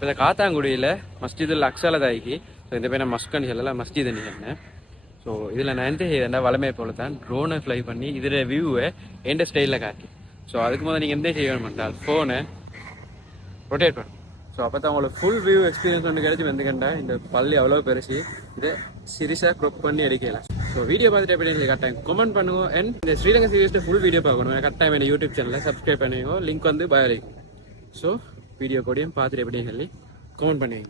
இப்போ இந்த காத்தாங்குடியில் மஸ்ஜிதுல் அக்ஸால தாய்க்கு ஸோ இந்த பேர் மஸ்கன் சொல்லலாம் மஸ்ஜித் என்ன. ஸோ இதில் நான் என்ன செய்யறேன்டா வளமையை போல தான் ட்ரோனை ஃப்ளை பண்ணி இதில் வியூவை எந்த ஸ்டைலில் காட்டி. ஸோ அதுக்கு முதல்ல நீங்கள் எந்த செய்யணும் பண்ணால் ஃபோனை ரொட்டேட் பண்ணும். ஸோ அப்போ தான் உங்களுக்கு ஃபுல் வியூ எக்ஸ்பீரியன்ஸ் ஒன்று கிடைச்சி வந்துக்கண்டா. இந்த பள்ளி அவ்வளோ பெருசு, இதை சிரிசாக க்ரொப் பண்ணி எடுக்கலாம். ஸோ வீடியோ பார்த்துட்டு எப்படி சொல்லி கட்டாயம் கமெண்ட் பண்ணுங்க. அண்ட் இந்த ஸ்ரீலங்கா சீரியஸில் ஃபுல் வீடியோ பார்க்கணும் கட்டாயம் என்ன யூடியூப் சேனலில் சப்ஸ்கிரைப் பண்ணுங்க. லிங்க் வந்து பயோ. ஸோ வீடியோ கூடயும் பார்த்துட்டு எப்படின்னு சொல்லி கமெண்ட் பண்ணுவீங்க.